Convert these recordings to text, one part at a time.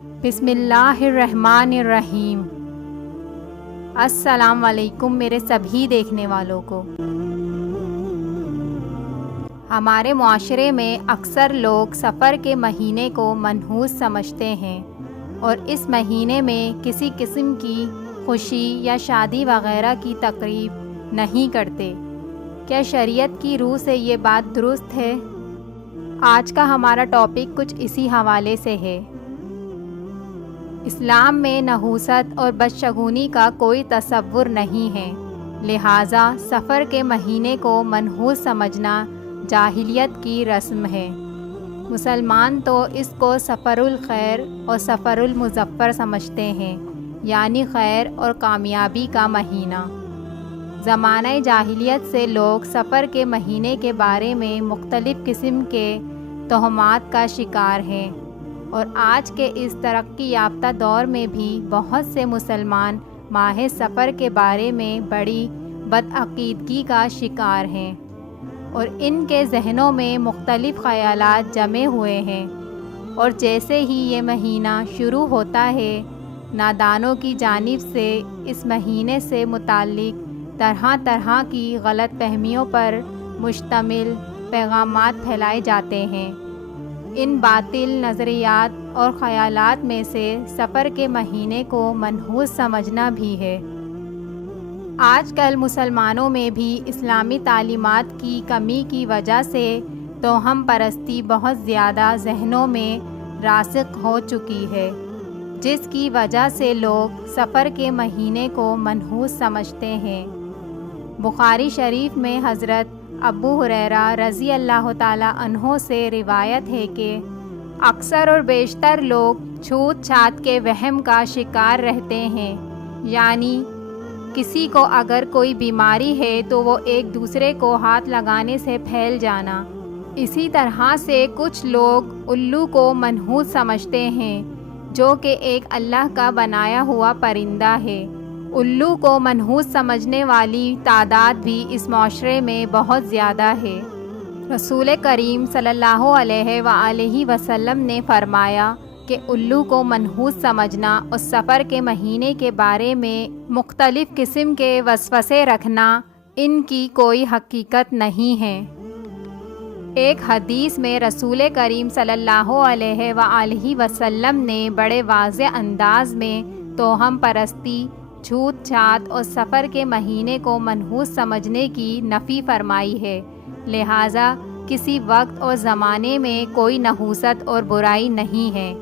بسم اللہ الرحمن الرحیم۔ السلام علیکم میرے سبھی دیکھنے والوں کو۔ ہمارے معاشرے میں اکثر لوگ سفر کے مہینے کو منحوس سمجھتے ہیں اور اس مہینے میں کسی قسم کی خوشی یا شادی وغیرہ کی تقریب نہیں کرتے۔ کیا شریعت کی روح سے یہ بات درست ہے؟ آج کا ہمارا ٹاپک کچھ اسی حوالے سے ہے۔ اسلام میں نحوست اور بدشگونی کا کوئی تصور نہیں ہے، لہٰذا سفر کے مہینے کو منحوس سمجھنا جاہلیت کی رسم ہے۔ مسلمان تو اس کو سفر الخیر اور سفر المظفر سمجھتے ہیں، یعنی خیر اور کامیابی کا مہینہ۔ زمانہ جاہلیت سے لوگ سفر کے مہینے کے بارے میں مختلف قسم کے توہمات کا شکار ہیں، اور آج کے اس ترقی یافتہ دور میں بھی بہت سے مسلمان ماہ سفر کے بارے میں بڑی بدعقیدگی کا شکار ہیں، اور ان کے ذہنوں میں مختلف خیالات جمے ہوئے ہیں، اور جیسے ہی یہ مہینہ شروع ہوتا ہے، نادانوں کی جانب سے اس مہینے سے متعلق طرح طرح کی غلط فہمیوں پر مشتمل پیغامات پھیلائے جاتے ہیں۔ ان باطل نظریات اور خیالات میں سے سفر کے مہینے کو منحوس سمجھنا بھی ہے۔ آج کل مسلمانوں میں بھی اسلامی تعلیمات کی کمی کی وجہ سے توہم پرستی بہت زیادہ ذہنوں میں راسخ ہو چکی ہے، جس کی وجہ سے لوگ سفر کے مہینے کو منحوس سمجھتے ہیں۔ بخاری شریف میں حضرت ابو ہریرہ رضی اللہ تعالیٰ عنہ سے روایت ہے کہ اکثر اور بیشتر لوگ چھوت چھات کے وہم کا شکار رہتے ہیں، یعنی کسی کو اگر کوئی بیماری ہے تو وہ ایک دوسرے کو ہاتھ لگانے سے پھیل جانا۔ اسی طرح سے کچھ لوگ الو کو منحوس سمجھتے ہیں، جو کہ ایک اللہ کا بنایا ہوا پرندہ ہے۔ الو کو منحوس سمجھنے والی تعداد بھی اس معاشرے میں بہت زیادہ ہے۔ رسول کریم صلی اللہ علیہ وآلہ وسلم نے فرمایا کہ الو کو منحوس سمجھنا اور سفر کے مہینے کے بارے میں مختلف قسم کے وسوسے رکھنا ان کی کوئی حقیقت نہیں ہے۔ ایک حدیث میں رسول کریم صلی اللہ علیہ وآلہ وسلم نے بڑے واضح انداز میں توہم پرستی، چھوت چھات اور سفر کے مہینے کو منحوس سمجھنے کی نفی فرمائی ہے، لہٰذا کسی وقت اور زمانے میں کوئی نحوست اور برائی نہیں ہے۔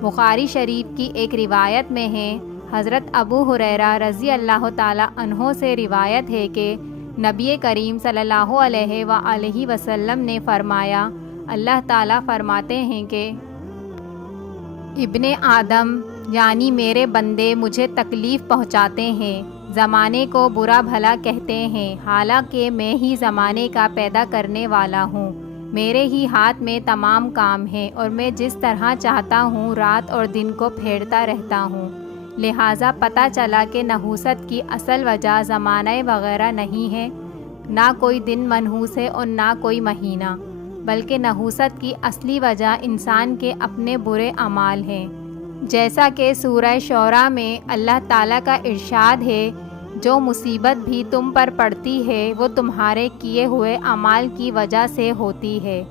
بخاری شریف کی ایک روایت میں ہے، حضرت ابو ہریرہ رضی اللہ تعالیٰ عنہ سے روایت ہے کہ نبی کریم صلی اللہ علیہ وآلہ وسلم نے فرمایا، اللہ تعالیٰ فرماتے ہیں کہ ابن آدم یعنی میرے بندے مجھے تکلیف پہنچاتے ہیں، زمانے کو برا بھلا کہتے ہیں، حالانکہ میں ہی زمانے کا پیدا کرنے والا ہوں، میرے ہی ہاتھ میں تمام کام ہیں، اور میں جس طرح چاہتا ہوں رات اور دن کو پھیرتا رہتا ہوں۔ لہٰذا پتہ چلا کہ نحوست کی اصل وجہ زمانہ وغیرہ نہیں ہے، نہ کوئی دن منحوس ہے اور نہ کوئی مہینہ، بلکہ نحوست کی اصلی وجہ انسان کے اپنے برے اعمال ہیں۔ جیسا کہ سورہ شعراء میں اللہ تعالیٰ کا ارشاد ہے، جو مصیبت بھی تم پر پڑتی ہے وہ تمہارے کیے ہوئے اعمال کی وجہ سے ہوتی ہے۔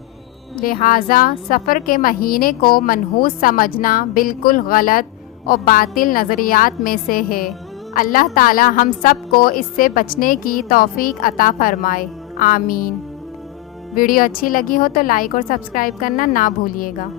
لہٰذا سفر کے مہینے کو منحوس سمجھنا بالکل غلط اور باطل نظریات میں سے ہے۔ اللہ تعالیٰ ہم سب کو اس سے بچنے کی توفیق عطا فرمائے، آمین۔ ویڈیو اچھی لگی ہو تو لائک اور سبسکرائب کرنا نہ بھولیے گا۔